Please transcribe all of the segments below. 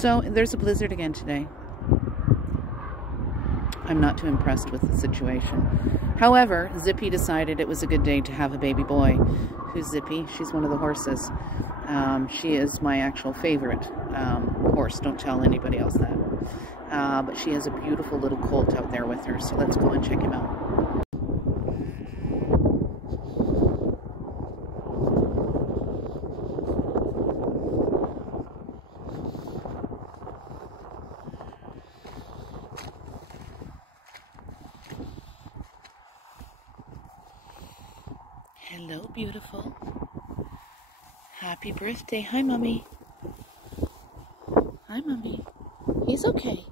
So there's a blizzard again today. I'm not too impressed with the situation. However, Zippy decided it was a good day to have a baby boy. Who's Zippy? She's one of the horses. She is my actual favorite horse. Don't tell anybody else that. But she has a beautiful little colt out there with her. So let's go and check him out. Hello, beautiful. Happy birthday. Hi, Mommy. Hi, Mommy. He's okay.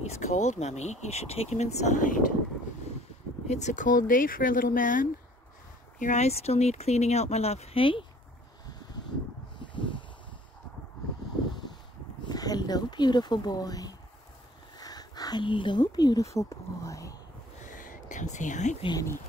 He's cold, Mommy. You should take him inside. It's a cold day for a little man. Your eyes still need cleaning out, my love. Hey? Hello, beautiful boy. Hello, beautiful boy. Come say hi, Granny.